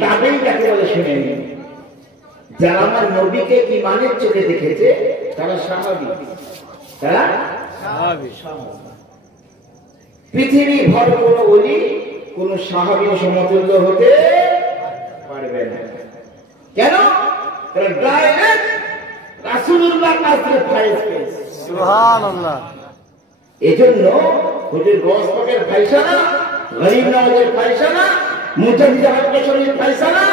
তাবেই যাকে বলে শুনে নিন, যারা আমার নবীকে ঈমানের চোখে দেখেছে তারা সাহাবী, তারা সাহাবী। পৃথিবী ভর কোন ওলি কোন সাহাবীর সমতুল্য হতে পারবে না। কেন? তারা ডাইরেক্ট রাসূলুল্লাহর কাছ থেকে ফায়েজ পেয়েছে। সুবহানাল্লাহ। এজন্য হুজুর গৌস পাকের ফায়সালা, গরীব নওয়াজের ফায়সালা, মুজাদ্দিদ আহমদ শরীফের ফায়সালা,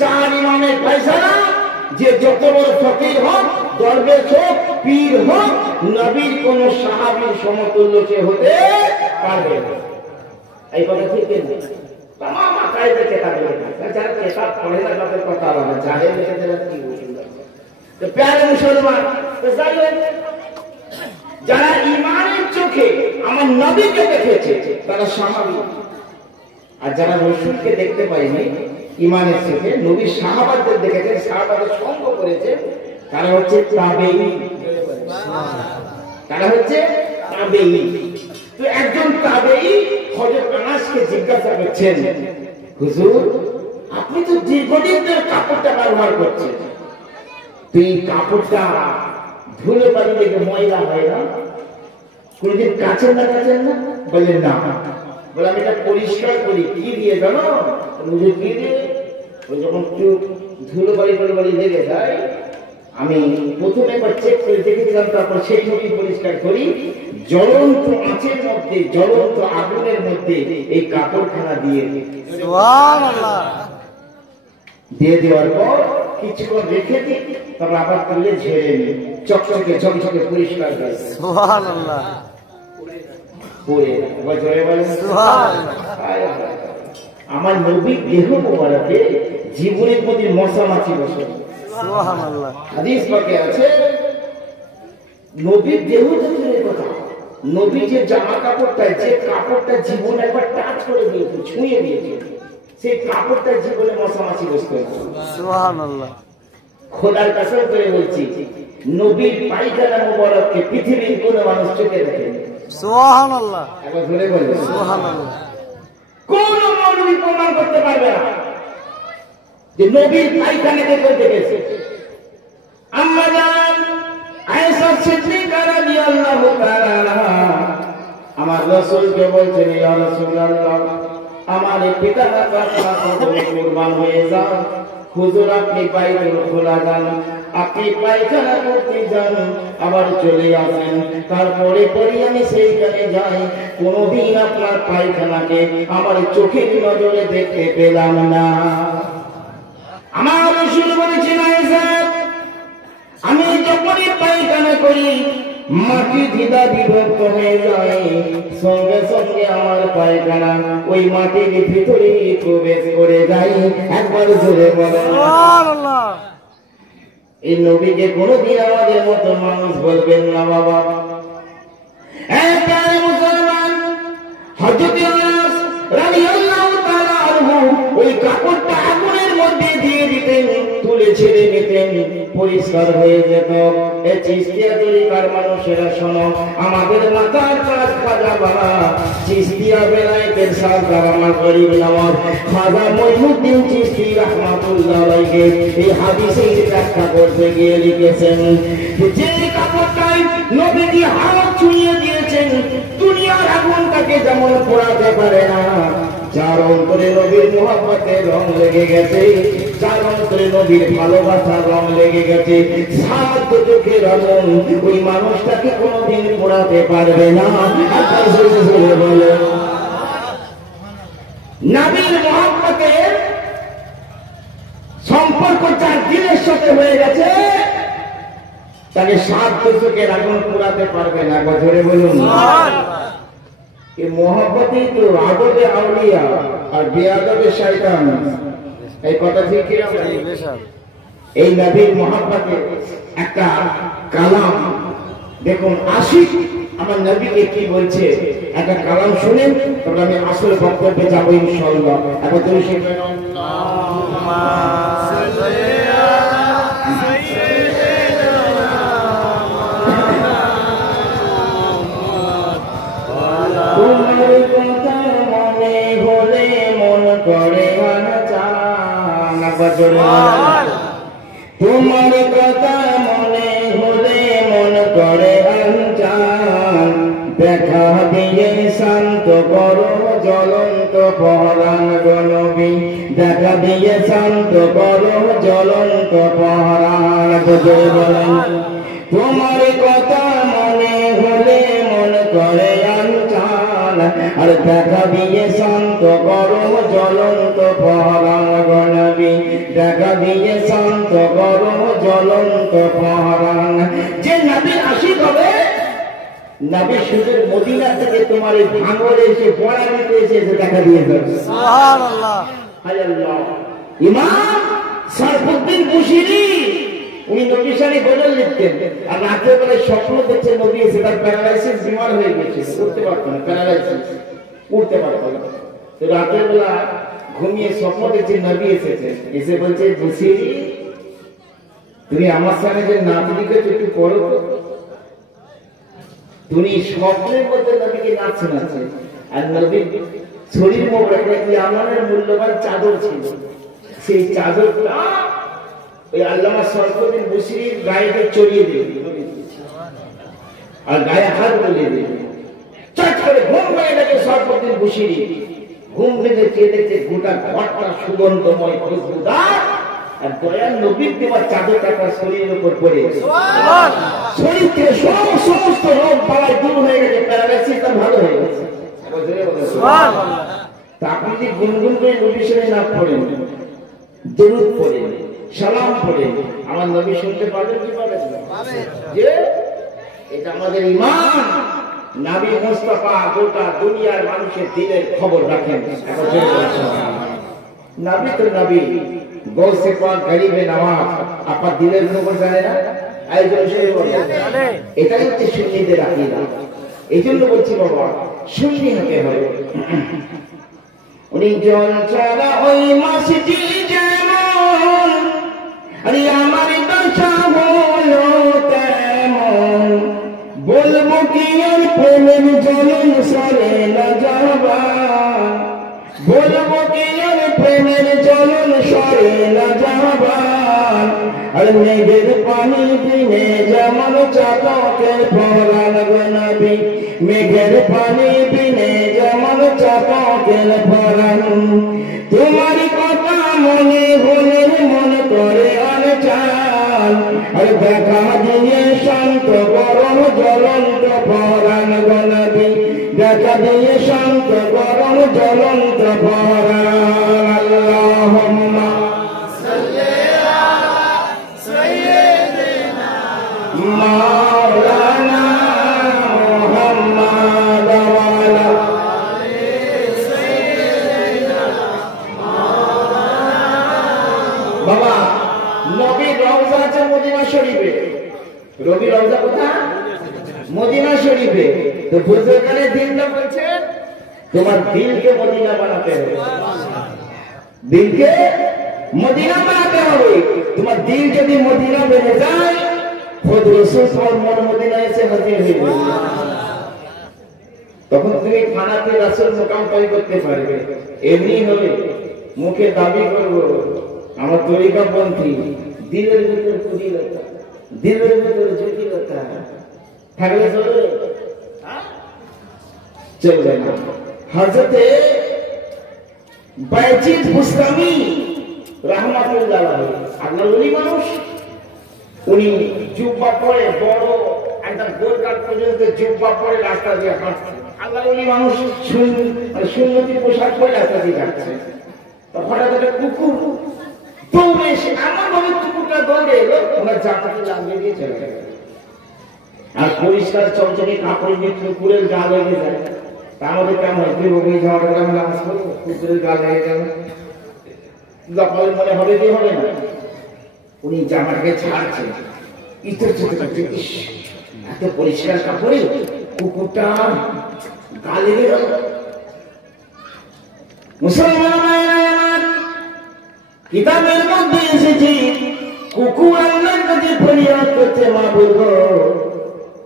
চার ইমামের ফায়সালা, যে যত বড় ফকির হোক, দরবেশ হোক, পীর হোক, নবীর কোন সাহাবীর সমতুল্য সে হতে পারবে না। এই কথা ঠিক নেই। तमाम কায়দা কিতাব লেখা, যারা কিতাব পড়ে না তাদের কথা আলাদা, জাহেল লোকেরা কি বুঝবে। তো প্যারে মুসলমান, তো যারা ঈমানের চোখে আমার নবীকে দেখেছে তারা সাহাবী, আর যারা রাসূলকে দেখতে পায়নি ঈমানের চোখে, নবীর সাহাবাদের দেখেছে, সাহাবাদের সঙ্গ করেছে, তারা হচ্ছে তাবেঈ। তারা হচ্ছে তাবেঈ। তো একজন তাবেঈ হযরত আনাসকে জিজ্ঞাসা করছেন, হুজুর আপনি তো দীর্ঘদিন ধরে কাপড়টা ব্যবহার করছেন, তো এই কাপড়টা ধুলো বালি লেগে ময়লা হয় না? কোনদিন কাচেন না? বলেন না। বলে আমি এটা পরিষ্কার করি। কি দিয়ে জানো? হুজুর কি দিয়ে? যখন একটু ধুলো বালি লেগে যায়, আমি প্রথমে একবার চেক করে দেখেছিলাম, তারপর সেই ছবি পরিষ্কার করি, জ্বলন্ত আঁচের মধ্যে, জ্বলন্ত আগুনের মধ্যে এই কাপড়খানা দিয়ে দিয়ে দেওয়ার পর কিছুক্ষণ রেখে দিই, তারপর আবার তুলে ঝেড়ে নিই, চকচকে ঝকঝকে পরিষ্কার হয়। সুবহানাল্লাহ। আমার নবীর দেহ মোবারকে জীবনের প্রতি মশা মাছি বসে। সুবহানাল্লাহ। হাদিস পাকে আছে নবীর দেহ দূরের কথা, নবী যে জামা কাপড়টা, যে কাপড়টা জীবন একবার টাচ করে দিয়েছে, ছুঁয়ে দিয়েছে, সেই কাপড়টা জীবনে মশা মাছি বসতে। সুবহানাল্লাহ। খোদার কসম করে বলছি, নবীর পায়খানা মোবারককে পৃথিবীর কোন মানুষ চোখে দেখেনি। সুবহানাল্লাহ। একবার ধরে বলবেন সুবহানাল্লাহ। কোন মৌলবী প্রমাণ করতে পারবে না যে নবীর পায়খানাকে কেউ দেখেছে। আম্মা জান আয়েশা সিদ্দিকা রাদিয়াল্লাহু তাআলা আমার রাসূলকে বলছেন, ইয়া রাসূলুল্লাহ আমার পিতা মাতা কুরবান হয়ে যাও, হুজুর আপনি বাইতুল খোলা যান, আপনি পায়খানা করতে যান, আবার চলে আসেন, তারপরে পরে আমি সেইখানে যাই, কোনদিন আপনার পায়খানাকে আমার চোখের নজরে দেখতে পেলাম না। আমার রাসূল বলেছেন, আয়েশা আমি যখনই পায়খানা করি মাটি ধিদা বিভক্ত হয়ে যায়, সঙ্গে সঙ্গে আমার পায়খানা ওই মাটির ভিতরে প্রবেশ করে যায়। একবার জোরে বলেন সুবহানাল্লাহ। এই নবীকে কোনদিন আমাদের মতো মানুষ বলবেন না বাবা। একবার মুসলমান হযরত আনাস রাদিয়াল্লাহু তাআলা আনহু ওই কাপড়টা আগুনের মধ্যে দিয়ে দিতেন, তুলে ছেড়ে নিতেন, পরিষ্কার হয়ে যেত। এই চিশতিয়া তরিকার মানুষেরা শোনো, আমাদের মাথার কাজ খাজা বাবা চিশতিয়া বেলায়েতের সরকার আমার গরিব নওয়াজ খাজা মঈনুদ্দিন চিশতি রাহমাতুল্লাহ আলাইহি এই হাদিসের ব্যাখ্যা করতে গিয়ে লিখেছেন যে কাপড়টাই নবীজি হাত ছুঁয়ে দিয়েছেন, দুনিয়ার আগুনটাকে যেমন পোড়াতে পারে না, যার অন্তরে নবীর মুহাব্বতের রং লেগে গেছে, যার অন্তরে নবীর ভালোবাসার রং লেগে গেছে, সাত চোখের আগুন ওই মানুষটাকে কোনোদিন পোড়াতে পারবে না। নবীর মহব্বতের সম্পর্ক যার দিলের সাথে হয়ে গেছে তাকে 7 দশকের আগুন পোড়াতে পারবে না। জোরে বলুন এই মহব্বতই তো আদবে আউলিয়া আর বেয়াদবে শয়তান। এই কথা ঠিক কি? এই নবীর মহব্বতে একটা কালাম দেখুন, আশিক আমার নবীকে কি বলছে একটা কালাম শুনেন, তবে আমি আসল বক্তব্যে যাবো ইনশাআল্লাহ। এখন তুমি শুনবেন তোমার কথা মনে হলে মন করে তোমার কথা মনে হলে মন করে আনচান, দেখা দিয়ে শান্ত করো জ্বলন্ত পরাণ গো নবী, দেখা দিয়ে শান্ত করো জ্বলন্ত পরাণ গো। বলেন তোমার কথা মনে হলে মন করে আনচান, আর দেখা দিয়ে শান্ত করো জ্বলন্ত পরাণ গো নবী, দেখা দিয়ে শান্ত করো জ্বলন্ত পরাণ। যে নবীর আশিক হবে, নবী শুধু মদিনা থেকে তোমার এই ভাঙরে এসে পড়া নিতে এসে দেখা দিয়ে যাবে। সুবহানাল্লাহ। আল্লাহ ইমাম সরফুদ্দিন বুশিরি উনি নবী শানে গজল লিখতেন, আর রাতের বেলায় স্বপ্ন দেখছে নবী এসে, তার প্যারালাইসিস বিমার হয়ে গেছে, উঠতে পারতো না, প্যারালাইসিস উঠতে পারতো না। তো রাতের বেলা ঘুমিয়ে স্বপ্ন দেখছে নবী এসেছে, এসে বলছে বুশিরি তুমি আমার সামনে যে নাচ লিখেছো একটু পড়ো তো। তুমি স্বপ্নের মধ্যে নবীকে নাচ শোনাচ্ছে, আর নবীর শরীর মোবারকে ইয়ামানের মূল্যবান চাদর ছিল, সেই চাদরটা ওই আল্লামা সরফুদ্দিন বুশিরির গায়েতে চড়িয়ে দিল আর গায়ে হাত বলিয়ে দিল। চট করে ঘুম ভেঙে দেখে সরফুদ্দিন বুশিরি, ঘুম ভেঙে চেয়ে দেখছে গোটা ঘরটা সুগন্ধময় খুশবুদার, আর দয়াল নবীর দেওয়া চাদরটা তার শরীরের উপর পড়ে শরীর থেকে সমস্ত রোগ বালাই দূর হয়ে গেছে, প্যারালাইসিসটা ভালো হয়ে গেছে। তা আপনি যে গুনগুন করে নবীর সামনে না পড়েন, দরুদ পড়েন, সালাম পড়েন, আমার নবী শুনতে পারবেন কি পাবেন না? যে এটা আমাদের ঈমান। নবী মুস্তাফা গোটা দুনিয়ার মানুষের দিলের খবর রাখেন। নবী তো নবী, গৌসে পাক গরিবে নওয়াজ আপনার দিলের খবর জানে না? এটাই হচ্ছে সুন্নিদের আকীদা। এই জন্য বলছি বাবা সুন্নি হতে হবে। উনি জন ছাড়া ওই মসজিদ যেমন, আরে আমার দশা হলো তেমন, বলবো কি আর প্রেমের জ্বলন সরে না যাবা, বলবো কি আর প্রেমের জ্বলন সরে না যাবা, আর মেঘের পানি দিনে যেমন চাতকের পরাণ গো নবী, মেঘের পানি দিনে যেমন চাতকের পরাণ। তোমার কথা মনে হলে মন করে আনচান, আর দেখা দিয়ে শান্ত গরম জ্বলন্ত পরাণ গো নবী, দেখা দিয়ে শান্ত গরম জ্বলন্ত পরাণ। আল্লাহুম্মা সাল্লি আলা সাইয়্যিদিনা মাওলানা মুহাম্মাদ ওয়া আলা আলি সাইয়্যিদিনা মাওলানা। বাবা নবীর রওজা আছে মদিনা শরীফে, নবীর রওজা কোথায়? মদিনা শরীফে। তো বুজুর্গানে দিনটা বলছে তোমার দিলকে মদিনা বানাতে হবে, দিলকে মদিনা বানাতে হবে। তোমার দিল যদি মদিনা বেড়ে যায়, খুদ রাসূল সাল্লাল্লাহু মদিনা এসে হাজির হয়ে যাবে, তখন তুমি খানাতে রাসূল মুকাম পাই করতে পারবে। এমনি হবে মুখে দাবি করব আমার তরিকা পন্থী, দিলের ভিতর কুটিলতা, দিলের ভিতর জটিলতা থাকলে চলবে? চলবে না। হযরতে বাইজিদ বুস্তামি রাহমাতুল্লাহ আলাইহি আল্লাহর ওলি মানুষ, উনি জুব্বা পরে বড় একদম গোলকাট পর্যন্ত জুব্বা পরে রাস্তা দিয়ে হাঁটছেন, আল্লাহর ওলি মানুষ সুন্নতি পোশাক পরে রাস্তা দিয়ে যাচ্ছে, হঠাৎ একটা কুকুর দৌড়ে এসে এমন ভাবে কুকুরটা দৌড়ে এলো ওনার জামাতে লাগিয়ে দিয়ে চলে গেল। আর পরিষ্কার চঞ্চলে কাপড় দিয়ে কুকুরের গা লেগে যায়, তার মধ্যে কেমন হয় ওই জামাটা কেমন নামাজ পড়বো, কুকুরের গা লেগে যাবে, মনে হবে কি হবে না। উনি জামাটাকে ছাড়ছেন, এত পরিষ্কার কাপড়ে কুকুরটা গা লেগে গেল। মুসলমান কিতাবের মধ্যে এসেছে কুকুর আল্লাহর কাছে ফরিয়াদ করছে, মাবুদ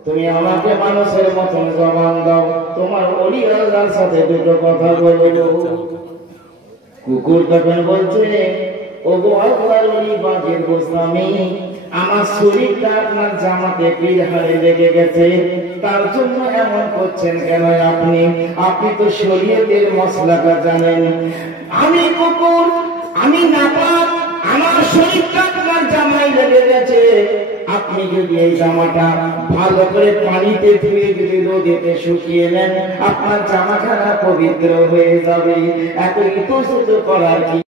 তুমি আমাকে মানুষের মতন জবান দাও, তোমার ওলি আল্লাহর সাথে দুটো কথা বলবো। কুকুর তখন বলছে, ওগো আল্লাহর ওলি বাগের গোস্বামী, আমার শরীরটা আপনার জামাতে পীর হারে লেগে গেছে, তার জন্য এমন করছেন কেন আপনি? আপনি তো শরীয়তের মশলাটা জানেন। আমি কুকুর, আমি নাপাক, আমার শরীরটা আপনার জামায় লেগে গেছে। আপনি যদি এই জামাটা ভালো করে পানিতে ধুয়ে যদি রোদেতে শুকিয়ে নেন, আপনার জামাখানা পবিত্র হয়ে যাবে। এত ইতস্তত করার কি